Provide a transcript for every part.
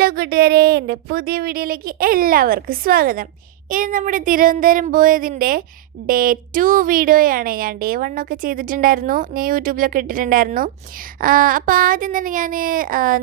Hello കൂട്ടുകാരെ, എൻ്റെ പുതിയ വീഡിയോയിലേക്ക് എല്ലാവർക്കും സ്വാഗതം. ഇത് നമ്മുടെ തിരുവനന്തപുരം പോയതിൻ്റെ ഡേ 2 വീഡിയോയാണ്. ഞാൻ ഡേ 1 ഒക്കെ ചെയ്തിട്ടുണ്ടായിരുന്നു, ഞാൻ യൂട്യൂബിലൊക്കെ ഇട്ടിട്ടുണ്ടായിരുന്നു. അപ്പോൾ ആദ്യം തന്നെ ഞാൻ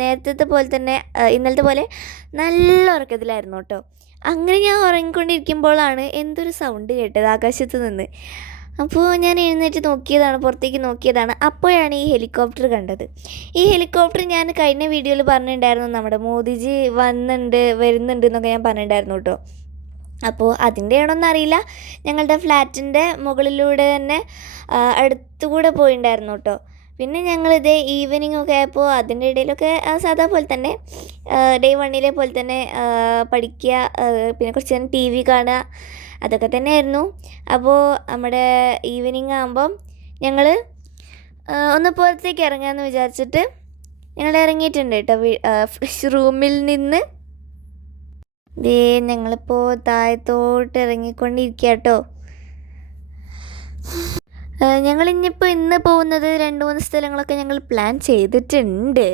നേരത്തെ പോലെ തന്നെ ഇന്നലത്തെ പോലെ നല്ല ഉറക്കത്തിലായിരുന്നു കേട്ടോ. അങ്ങനെ ഞാൻ ഉറങ്ങിക്കൊണ്ടിരിക്കുമ്പോഴാണ് എന്തൊരു സൗണ്ട് കേട്ടത് ആകാശത്ത് നിന്ന്. അപ്പോൾ ഞാൻ എഴുന്നേറ്റ് നോക്കിയതാണ്, പുറത്തേക്ക് നോക്കിയതാണ്. അപ്പോഴാണ് ഈ ഹെലികോപ്റ്റർ കണ്ടത്. ഈ ഹെലികോപ്റ്റർ ഞാൻ കഴിഞ്ഞ വീഡിയോയിൽ പറഞ്ഞിട്ടുണ്ടായിരുന്നു, നമ്മുടെ മോദിജി വരുന്നുണ്ട് എന്നൊക്കെ ഞാൻ പറഞ്ഞിട്ടുണ്ടായിരുന്നു കേട്ടോ. അപ്പോൾ അതിൻ്റെ ആണോന്ന് അറിയില്ല, ഞങ്ങളുടെ ഫ്ലാറ്റിൻ്റെ മുകളിലൂടെ തന്നെ അടുത്തുകൂടെ പോയിട്ടുണ്ടായിരുന്നു കേട്ടോ. പിന്നെ ഞങ്ങളിത് ഈവനിങ് ഒക്കെ ആയപ്പോൾ അതിൻ്റെ ഇടയിലൊക്കെ സാധാ പോലെ തന്നെ ഡേ 1 പോലെ തന്നെ പഠിക്കുക, പിന്നെ കുറച്ച് നേരം TV കാണുക, അതൊക്കെ തന്നെയായിരുന്നു. അപ്പോൾ നമ്മുടെ ഈവനിങ് ആകുമ്പം ഞങ്ങൾ ഒന്ന് പുറത്തേക്ക് ഇറങ്ങാമെന്ന് വിചാരിച്ചിട്ട് ഞങ്ങൾ ഇറങ്ങിയിട്ടുണ്ട് കേട്ടോ. റൂമിൽ നിന്ന് ഞങ്ങളിപ്പോൾ താഴത്തോട്ട് ഇറങ്ങിക്കൊണ്ടിരിക്കുക കേട്ടോ. ഞങ്ങളിനിയിപ്പോൾ ഇന്ന് പോകുന്നത് 2-3 സ്ഥലങ്ങളൊക്കെ ഞങ്ങൾ പ്ലാൻ ചെയ്തിട്ടുണ്ട്.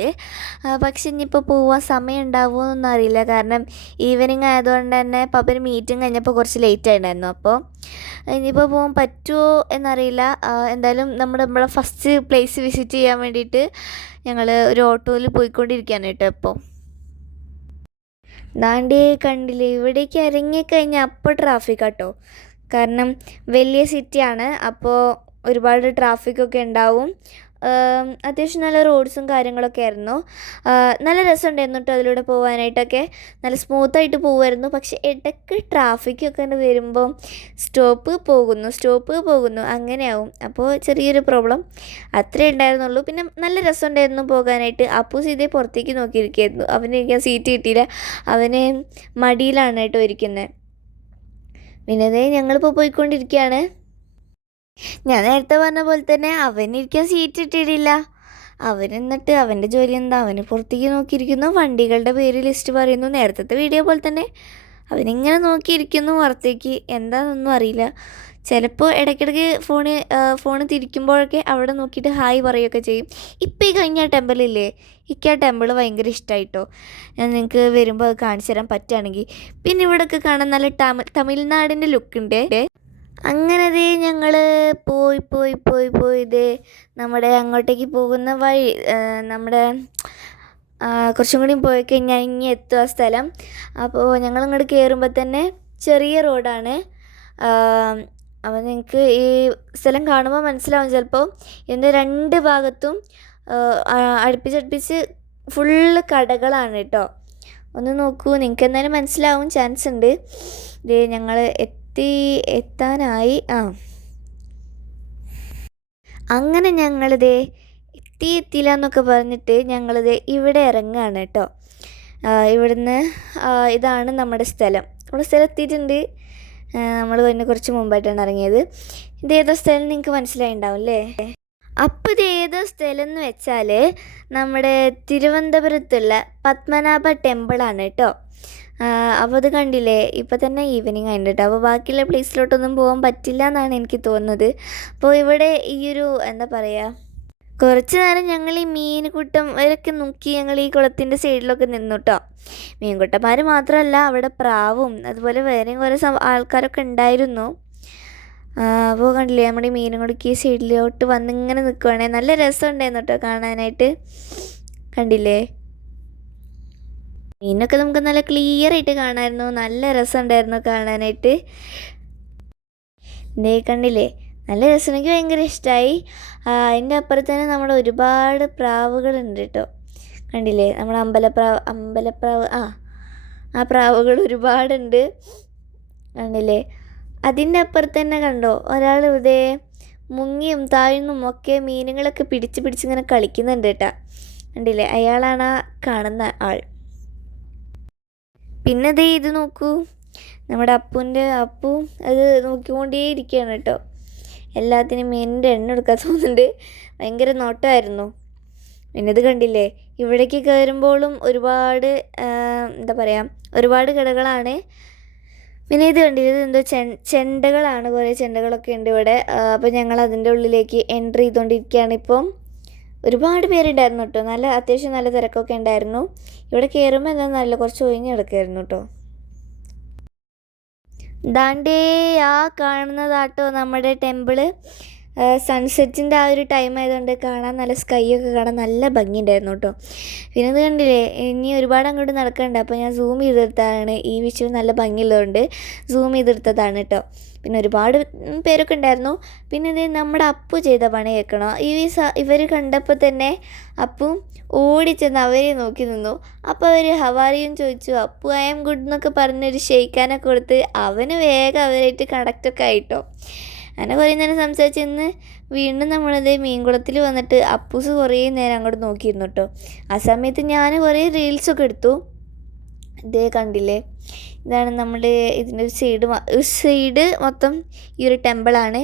പക്ഷെ ഇനിയിപ്പോൾ പോകാൻ സമയം ഉണ്ടാവുമോ എന്നൊന്നും അറിയില്ല. കാരണം ഈവനിങ് ആയതുകൊണ്ട് തന്നെ പപ്പന് മീറ്റിംഗ് കഴിഞ്ഞപ്പോൾ കുറച്ച് ലേറ്റ് ആയിട്ടുണ്ടായിരുന്നു. അപ്പോൾ ഇനിയിപ്പോൾ പോകാൻ പറ്റുമോ എന്നറിയില്ല. എന്തായാലും നമ്മളെ ഫസ്റ്റ് പ്ലേസ് വിസിറ്റ് ചെയ്യാൻ വേണ്ടിയിട്ട് ഞങ്ങൾ ഒരു ഓട്ടോയിൽ പോയിക്കൊണ്ടിരിക്കുകയാണ് കേട്ടോ. ഇപ്പോൾ ദാണ്ടേ കണ്ടില്ലേ, ഇവിടേക്ക് ഇറങ്ങിക്കഴിഞ്ഞാൽ അപ്പോൾ ട്രാഫിക് കേട്ടോ. കാരണം വലിയ സിറ്റിയാണ്, അപ്പോൾ ഒരുപാട് ട്രാഫിക്കൊക്കെ ഉണ്ടാവും. അത്യാവശ്യം നല്ല റോഡ്സും കാര്യങ്ങളൊക്കെ ആയിരുന്നു. നല്ല രസമുണ്ടായിരുന്നു കേട്ടോ അതിലൂടെ പോകാനായിട്ടൊക്കെ. നല്ല സ്മൂത്തായിട്ട് പോകുമായിരുന്നു. പക്ഷെ ഇടയ്ക്ക് ട്രാഫിക്കൊക്കെ വരുമ്പോൾ സ്റ്റോപ്പ് പോകുന്നു അങ്ങനെയാവും. അപ്പോൾ ചെറിയൊരു പ്രോബ്ലം അത്രേ ഉണ്ടായിരുന്നുള്ളൂ. പിന്നെ നല്ല രസമുണ്ടായിരുന്നു പോകാനായിട്ട്. അപ്പൂസ് ഇതേ പുറത്തേക്ക് നോക്കിയിരിക്കുകയായിരുന്നു. അവന് ഇരിക്കാൻ സീറ്റ് കിട്ടിയില്ല, അവന് മടിയിലാണ് കേട്ടോ ഇരിക്കുന്നത്. പിന്നെ അതേ ഞങ്ങളിപ്പോൾ പോയിക്കൊണ്ടിരിക്കുകയാണ്. ഞാൻ നേരത്തെ പറഞ്ഞ പോലെ തന്നെ അവനിരിക്കാൻ സീറ്റ് ഇട്ടിട്ടില്ല. എന്നിട്ട് അവൻ്റെ ജോലി എന്താ, അവന് പുറത്തേക്ക് നോക്കിയിരിക്കുന്നു, വണ്ടികളുടെ പേര് ലിസ്റ്റ് പറയുന്നു. നേരത്തെ വീഡിയോ പോലെ തന്നെ അവനിങ്ങനെ നോക്കിയിരിക്കുന്നു പുറത്തേക്ക്. എന്താണെന്നൊന്നും അറിയില്ല. ചിലപ്പോൾ ഇടയ്ക്കിടയ്ക്ക് ഫോണ് തിരിക്കുമ്പോഴൊക്കെ അവിടെ നോക്കിയിട്ട് ഹായ് പറയുകയൊക്കെ ചെയ്യും. ഇപ്പം ഈ കഴിഞ്ഞ ടെമ്പിളില്ലേ, എനിക്ക് ആ ടെമ്പിൾ ഭയങ്കര ഇഷ്ടമായിട്ടോ. ഞാൻ നിങ്ങൾക്ക് വരുമ്പോൾ അത് കാണിച്ചു തരാൻ പറ്റുകയാണെങ്കിൽ. പിന്നെ ഇവിടെയൊക്കെ കാണാൻ നല്ല തമിഴ്നാടിൻ്റെ ലുക്കുണ്ട്. അങ്ങനെ ദേ ഞങ്ങൾ പോയി ദേ നമ്മുടെ അങ്ങോട്ടേക്ക് പോകുന്ന വഴി, നമ്മുടെ കുറച്ചും കൂടി പോയി കഴിഞ്ഞാൽ ഇനി എത്തുക സ്ഥലം. അപ്പോൾ ഞങ്ങൾ ഇങ്ങോട്ട് കയറുമ്പോൾ തന്നെ ചെറിയ റോഡാണ്. അപ്പോൾ നിങ്ങൾക്ക് ഈ സ്ഥലം കാണുമ്പോൾ മനസ്സിലാവും ചിലപ്പോൾ. ഇതിൻ്റെ 2 ഭാഗത്തും അടുപ്പിച്ചടുപ്പിച്ച് ഫുള്ള് കടകളാണ് കേട്ടോ. ഒന്ന് നോക്കൂ, നിങ്ങൾക്ക് എന്തായാലും മനസ്സിലാവും, ചാൻസ് ഉണ്ട്. ഇത് ഞങ്ങൾ എത്താനായി. അങ്ങനെ ഞങ്ങളിതേ എത്തിയില്ല എന്നൊക്കെ പറഞ്ഞിട്ട് ഞങ്ങളിത് ഇവിടെ ഇറങ്ങുകയാണ് കേട്ടോ. ഇവിടുന്ന് ഇതാണ് നമ്മുടെ സ്ഥലം. നമ്മുടെ സ്ഥലം എത്തിയിട്ടുണ്ട്. നമ്മൾ പിന്നെ കുറച്ച് മുമ്പായിട്ടാണ് ഇറങ്ങിയത്. ഇതേതോ സ്ഥലം നിങ്ങൾക്ക് മനസ്സിലായിട്ടുണ്ടാവും അല്ലേ? അപ്പോൾ ഇത് ഏതോ സ്ഥലം എന്ന് വെച്ചാൽ നമ്മുടെ തിരുവനന്തപുരത്തുള്ള പത്മനാഭ ടെമ്പിളാണ് കേട്ടോ. അപ്പോൾ അത് കണ്ടില്ലേ, ഇപ്പോൾ തന്നെ ഈവനിങ് ആയിട്ട് കേട്ടോ. അപ്പോൾ ബാക്കിയുള്ള പ്ലേസിലോട്ടൊന്നും പോകാൻ പറ്റില്ല എന്നാണ് എനിക്ക് തോന്നുന്നത്. അപ്പോൾ ഇവിടെ ഈ ഒരു എന്താ പറയുക, കുറച്ച് നേരം ഞങ്ങൾ ഈ മീൻകൂട്ടം ഇവരൊക്കെ നോക്കി ഞങ്ങൾ ഈ കുളത്തിൻ്റെ സൈഡിലൊക്കെ നിന്നു കേട്ടോ. മീൻകുട്ടന്മാർ മാത്രമല്ല, അവിടെ പ്രാവും അതുപോലെ വേറെയും കുറേ ആൾക്കാരൊക്കെ ഉണ്ടായിരുന്നു. അപ്പോൾ കണ്ടില്ലേ, നമ്മുടെ ഈ മീനും കൂടി ഈ സൈഡിലോട്ട് വന്നിങ്ങനെ നിൽക്കുവാണേ. നല്ല രസമുണ്ടായിരുന്നു കേട്ടോ കാണാനായിട്ട്. കണ്ടില്ലേ, മീനൊക്കെ നമുക്ക് നല്ല ക്ലിയർ ആയിട്ട് കാണാമായിരുന്നു. നല്ല രസമുണ്ടായിരുന്നു കാണാനായിട്ട്. ഇതേ കണ്ടില്ലേ, നല്ല രസം, എനിക്ക് ഭയങ്കര ഇഷ്ടമായി. അതിൻ്റെ അപ്പുറത്ത് തന്നെ നമ്മുടെ ഒരുപാട് പ്രാവുകളുണ്ട് കേട്ടോ. കണ്ടില്ലേ, നമ്മുടെ അമ്പലപ്രാവ് ആ പ്രാവുകൾ ഒരുപാടുണ്ട്. കണ്ടില്ലേ, അതിൻ്റെ അപ്പുറത്ത് തന്നെ കണ്ടോ ഒരാൾ ഇതേ മുങ്ങിയും താഴ്ന്നും ഒക്കെ മീനുകളൊക്കെ പിടിച്ചിങ്ങനെ കളിക്കുന്നുണ്ട് കേട്ടോ. കണ്ടില്ലേ, അയാളാണ് ആ കാണുന്ന ആൾ. പിന്നെ ദേ ഇത് നോക്കൂ, നമ്മുടെ അപ്പു അത് നോക്കിക്കൊണ്ടേയിരിക്കുകയാണ് കേട്ടോ. എല്ലാത്തിനും മീനിൻ്റെ എണ്ണ എടുക്കാൻ തോന്നുന്നുണ്ട്, ഭയങ്കര നോട്ടമായിരുന്നു. പിന്നെ ഇത് കണ്ടില്ലേ, ഇവിടേക്ക് കയറുമ്പോഴും ഒരുപാട് എന്താ പറയുക, ഒരുപാട് കടകളാണ്. പിന്നെ ഇത് കണ്ടില്ലേ, ഇത് എന്തോ ചെണ്ടകളാണ്, കുറേ ചെണ്ടകളൊക്കെ ഉണ്ട് ഇവിടെ. അപ്പോൾ ഞങ്ങൾ അതിൻ്റെ ഉള്ളിലേക്ക് എൻട്രി ചെയ്തുകൊണ്ടിരിക്കുകയാണ് ഇപ്പം. ഒരുപാട് പേരുണ്ടായിരുന്നു കേട്ടോ. അത്യാവശ്യം നല്ല തിരക്കൊക്കെ ഉണ്ടായിരുന്നു. ഇവിടെ കയറുമ്പോൾ എന്താണെന്നറിയില്ല, കുറച്ച് ഒഴിഞ്ഞ് കിടക്കുമായിരുന്നു കേട്ടോ. ദാണ്ടേ ആ കാണുന്നതാട്ടോ നമ്മുടെ ടെമ്പിള്. സൺസെറ്റിൻ്റെ ആ ഒരു ടൈം ആയതുകൊണ്ട് കാണാൻ നല്ല സ്കൈ ഒക്കെ കാണാൻ നല്ല ഭംഗിയുണ്ടായിരുന്നു കേട്ടോ. പിന്നെ ഇത് കണ്ടില്ലേ, ഇനി ഒരുപാട് അങ്ങോട്ട് നടക്കണ്ട. അപ്പോൾ ഞാൻ സൂം ചെയ്തെടുത്തതാണ്. ഈ വിഷയം നല്ല ഭംഗിയുള്ളതുകൊണ്ട് സൂം ചെയ്തെടുത്തതാണ് കേട്ടോ. പിന്നെ ഒരുപാട് പേരൊക്കെ ഉണ്ടായിരുന്നു. പിന്നെ ഇത് നമ്മുടെ അപ്പു ചെയ്ത പണി കേൾക്കണോ. ഇവർ കണ്ടപ്പോൾ തന്നെ അപ്പു ഓടിച്ചെന്ന് അവരെ നോക്കി നിന്നു. അപ്പോൾ അവർ ഹവാറിയും ചോദിച്ചു. അപ്പു ഐ ആം ഗുഡ് എന്നൊക്കെ പറഞ്ഞൊരു ഷെയ്ക്കാനൊക്കെ കൊടുത്ത് അവന് വേഗം അവരായിട്ട് കണക്റ്റൊക്കെ ആയിട്ടോ. അങ്ങനെ കുറേ നേരം സംസാരിച്ചിരുന്ന് വീണ്ടും നമ്മളിത് മീൻകുളത്തിൽ വന്നിട്ട് അപ്പൂസ് കുറേ നേരം അങ്ങോട്ട് നോക്കിയിരുന്നു കേട്ടോ. ആ സമയത്ത് ഞാൻ കുറേ റീൽസൊക്കെ എടുത്തു. ഇതേ കണ്ടില്ലേ, ഇതാണ് നമ്മുടെ ഇതിൻ്റെ ഒരു സൈഡ് മൊത്തം ഈ ഒരു ടെമ്പിളാണ്.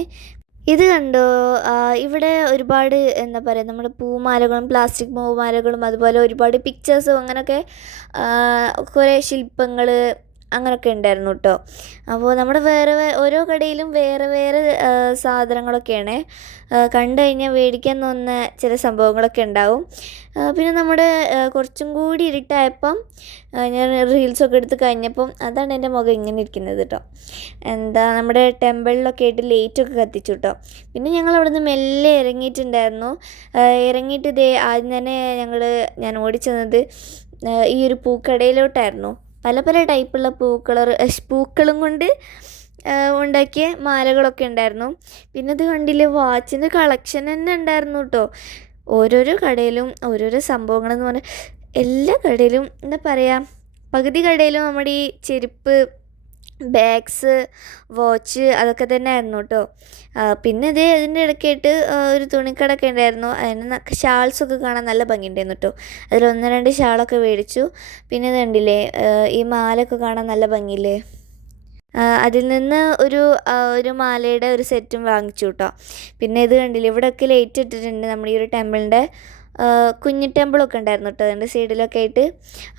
ഇത് കണ്ടോ, ഇവിടെ ഒരുപാട് എന്താ പറയുക, നമ്മുടെ പൂമാലകളും പ്ലാസ്റ്റിക് പൂമാലകളും അതുപോലെ ഒരുപാട് പിക്ചേഴ്സും അങ്ങനെയൊക്കെ കുറേ ശില്പങ്ങൾ അങ്ങനെയൊക്കെ ഉണ്ടായിരുന്നു കേട്ടോ. അപ്പോൾ നമ്മുടെ ഓരോ കടയിലും വേറെ വേറെ സാധനങ്ങളൊക്കെയാണ്. കണ്ടു കഴിഞ്ഞാൽ മേടിക്കാൻ തോന്നുന്ന ചില സംഭവങ്ങളൊക്കെ ഉണ്ടാവും. പിന്നെ നമ്മുടെ കുറച്ചും കൂടി ഇരുട്ടായപ്പം ഞാൻ റീൽസൊക്കെ എടുത്ത് കഴിഞ്ഞപ്പം അതാണ് എൻ്റെ മുഖം ഇങ്ങനെ ഇരിക്കുന്നത് കേട്ടോ. നമ്മുടെ ടെമ്പിളിലൊക്കെ ആയിട്ട് ലൈറ്റൊക്കെ കത്തിച്ചു കേട്ടോ. പിന്നെ ഞങ്ങൾ അവിടെ നിന്ന് മെല്ലെ ഇറങ്ങിയിട്ടുണ്ടായിരുന്നു. ഇറങ്ങിയിട്ട് ആദ്യം തന്നെ ഞാൻ ഓടിച്ചെന്നത് ഈ ഒരു പൂക്കടയിലോട്ടായിരുന്നു. പല പല ടൈപ്പുള്ള പൂക്കളും കൊണ്ട് ഉണ്ടാക്കിയ മാലകളൊക്കെ ഉണ്ടായിരുന്നു. പിന്നെ ഇത് കണ്ടില്ലേ, വാച്ചിൻ്റെ കളക്ഷൻ തന്നെ ഉണ്ടായിരുന്നു കേട്ടോ. ഓരോരോ കടയിലും ഓരോരോ സംഭവങ്ങളെന്ന് പറഞ്ഞാൽ എല്ലാ കടയിലും എന്താ പറയുക, പകുതി കടയിലും നമ്മുടെ ഈ ചെരുപ്പ്, ബാഗ്സ്, വാച്ച് അതൊക്കെ തന്നെ ആയിരുന്നു കേട്ടോ. പിന്നെ അതിൻ്റെ ഇടയ്ക്കായിട്ട് ഒരു തുണിക്കടയൊക്കെ ഉണ്ടായിരുന്നു. അതിന് ഷാൾസൊക്കെ കാണാൻ നല്ല ഭംഗിയുണ്ടായിരുന്നു കേട്ടോ. അതിൽ 1-2 ഷാളൊക്കെ മേടിച്ചു. പിന്നെ ഇത് കണ്ടില്ലേ, ഈ മാലയൊക്കെ കാണാൻ നല്ല ഭംഗിയില്ലേ. അതിൽ നിന്ന് ഒരു മാലയുടെ ഒരു സെറ്റും വാങ്ങിച്ചു കേട്ടോ. പിന്നെ ഇത് കണ്ടില്ലേ, ഇവിടെയൊക്കെ ലൈറ്റ് ഇട്ടിട്ടുണ്ട്. നമ്മുടെ ഈ ഒരു ടെമ്പിളിൻ്റെ കുഞ്ഞു ടെമ്പിളൊക്കെ ഉണ്ടായിരുന്നു കേട്ടോ. അതിൻ്റെ സൈഡിലൊക്കെ ആയിട്ട്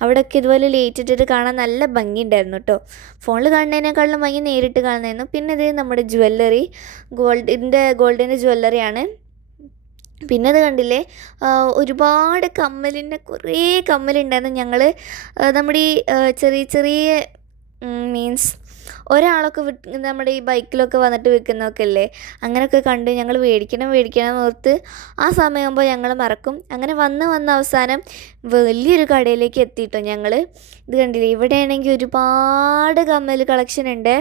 അവിടെയൊക്കെ ഇതുപോലെ ലൈറ്റ് ഇട്ടിട്ട് കാണാൻ നല്ല ഭംഗിയുണ്ടായിരുന്നു കേട്ടോ. ഫോണിൽ കാണുന്നതിനേക്കാളും ഭംഗി നേരിട്ട് കാണുന്നതായിരുന്നു. പിന്നെ ഇത് നമ്മുടെ ജ്വല്ലറി, ഗോൾഡിൻ്റെ ജ്വല്ലറിയാണ്. പിന്നെ അത് കണ്ടില്ലേ, ഒരുപാട് കുറേ കമ്മലുണ്ടായിരുന്നു. ഞങ്ങൾ നമ്മുടെ ഈ ചെറിയ ചെറിയ മീൻസ് ഒരാളൊക്കെ നമ്മുടെ ഈ ബൈക്കിലൊക്കെ വന്നിട്ട് വിൽക്കുന്നതൊക്കെ അല്ലേ, അങ്ങനെയൊക്കെ കണ്ട് ഞങ്ങൾ മേടിക്കണം ഓർത്ത് ആ സമയമാകുമ്പോൾ ഞങ്ങൾ മറക്കും. അങ്ങനെ വന്ന് അവസാനം വലിയൊരു കടയിലേക്ക് എത്തിയിട്ടോ ഞങ്ങൾ. ഇത് കണ്ടില്ലേ, ഇവിടെയാണെങ്കിൽ ഒരുപാട് കമ്മൽ കളക്ഷൻ ഉണ്ട്.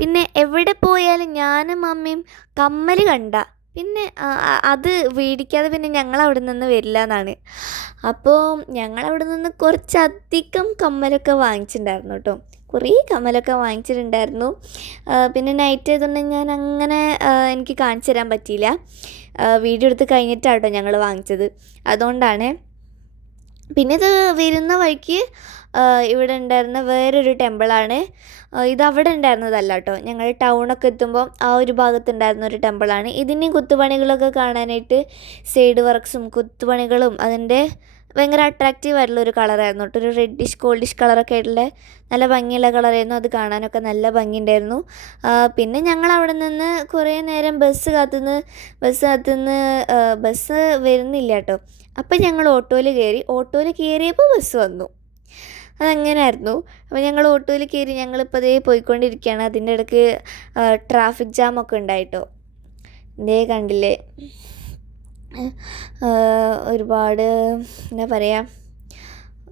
പിന്നെ എവിടെ പോയാലും ഞാനും അമ്മയും കമ്മൽ കണ്ട പിന്നെ അത് മേടിക്കാതെ പിന്നെ ഞങ്ങളവിടെ നിന്ന് വരില്ല എന്നാണ്. അപ്പോൾ ഞങ്ങളവിടെ നിന്ന് കുറച്ചധികം കമ്മലൊക്കെ വാങ്ങിച്ചിട്ടുണ്ടായിരുന്നു കേട്ടോ. കുറേ കമ്മലൊക്കെ വാങ്ങിച്ചിട്ടുണ്ടായിരുന്നു. പിന്നെ നൈറ്റ് ആയതുകൊണ്ട് ഞാൻ അങ്ങനെ എനിക്ക് കാണിച്ചു തരാൻ പറ്റിയില്ല. വീഡിയോ എടുത്ത് കഴിഞ്ഞിട്ടാണ് കേട്ടോ ഞങ്ങൾ വാങ്ങിച്ചത്, അതുകൊണ്ടാണ്. പിന്നെ ഇത് വരുന്ന വഴിക്ക് ഇവിടെ ഉണ്ടായിരുന്ന വേറൊരു ടെമ്പിളാണ്. ഇതവിടെ ഉണ്ടായിരുന്നതല്ല കേട്ടോ. ഞങ്ങൾ ടൗണൊക്കെ എത്തുമ്പോൾ ആ ഒരു ഭാഗത്തുണ്ടായിരുന്ന ഒരു ടെമ്പിളാണ്. ഇതിൻ്റെയും കുത്തുപണികളൊക്കെ കാണാനായിട്ട് സൈഡ് വർക്ക്സും കുത്തുപണികളും അതിൻ്റെ ഭയങ്കര അട്രാക്റ്റീവ് ആയിട്ടുള്ള ഒരു കളറായിരുന്നു കേട്ടോ. ഒരു റെഡിഷ് ഗോൾഡിഷ് കളറൊക്കെ ആയിട്ടുള്ള നല്ല ഭംഗിയുള്ള കളറായിരുന്നു. അത് കാണാനൊക്കെ നല്ല ഭംഗിയുണ്ടായിരുന്നു. പിന്നെ ഞങ്ങൾ അവിടെ നിന്ന് കുറേ നേരം ബസ് കാത്തുനിന്ന് ബസ് വരുന്നില്ല കേട്ടോ. അപ്പം ഞങ്ങൾ ഓട്ടോയിൽ കയറിയപ്പോൾ ബസ് വന്നു. അതങ്ങനെയായിരുന്നു. അപ്പോൾ ഞങ്ങൾ ഓട്ടോയിൽ കയറി ഞങ്ങളിപ്പോൾ പോയിക്കൊണ്ടിരിക്കുകയാണ്. അതിൻ്റെ ഇടയ്ക്ക് ട്രാഫിക് ജാമൊക്കെ ഉണ്ടായിട്ടോ. കണ്ടില്ലേ, ഒരുപാട് എന്താ പറയുക,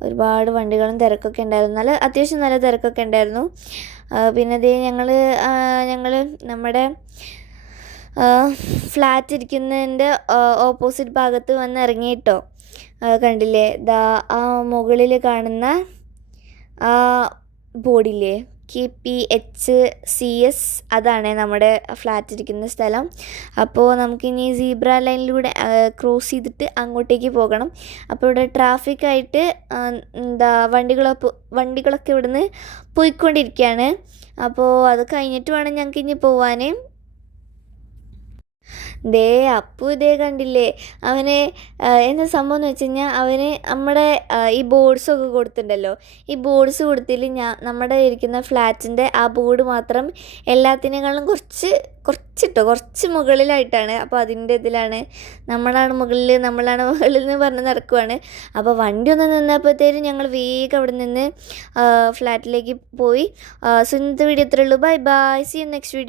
ഒരുപാട് വണ്ടികളും തിരക്കൊക്കെ ഉണ്ടായിരുന്നു. അത്യാവശ്യം നല്ല തിരക്കൊക്കെ ഉണ്ടായിരുന്നു. പിന്നെ ഞങ്ങൾ നമ്മുടെ ഫ്ലാറ്റ് ഇരിക്കുന്നതിൻ്റെ ഓപ്പോസിറ്റ് ഭാഗത്ത് വന്ന് ഇറങ്ങിയിട്ടോ. കണ്ടില്ലേ, ആ മുകളിൽ കാണുന്ന ആ ബോർഡില്ലേ, KPHCS, അതാണ് നമ്മുടെ ഫ്ലാറ്റ് ഇരിക്കുന്ന സ്ഥലം. അപ്പോൾ നമുക്കിനി സീബ്ര ലൈനിലൂടെ ക്രോസ് ചെയ്തിട്ട് അങ്ങോട്ടേക്ക് പോകണം. അപ്പോൾ ഇവിടെ ട്രാഫിക്കായിട്ട് വണ്ടികളൊക്കെ ഇവിടുന്ന് പോയിക്കൊണ്ടിരിക്കുകയാണ്. അപ്പോൾ അത് കഴിഞ്ഞിട്ട് വേണം ഞങ്ങൾക്ക് ഇനി പോവാൻ. ദേ അപ്പു ഇതേ കണ്ടില്ലേ അവന് എന്താ സംഭവം എന്ന് വെച്ച് കഴിഞ്ഞാൽ അവന് നമ്മുടെ ഈ ബോർഡ്സൊക്കെ കൊടുത്തിട്ടുണ്ടല്ലോ, ഈ ബോർഡ്സ് കൊടുത്തതിൽ നമ്മുടെ ഇരിക്കുന്ന ഫ്ലാറ്റിൻ്റെ ആ ബോർഡ് മാത്രം എല്ലാത്തിനേക്കാളും കുറച്ച് മുകളിലായിട്ടാണ്. അപ്പോൾ അതിൻ്റെ ഇതിലാണ് നമ്മളാണ് മുകളിൽ എന്ന് പറഞ്ഞ് നടക്കുവാണ്. അപ്പോൾ വണ്ടി ഒന്ന് നിന്നപ്പോഴത്തേനും ഞങ്ങൾ വേഗം അവിടെ നിന്ന് ഫ്ലാറ്റിലേക്ക് പോയി. സോ ഇന്നത്തെ വീഡിയോ ഇത്രയേ ഉള്ളൂ. Bye bye, see you next video.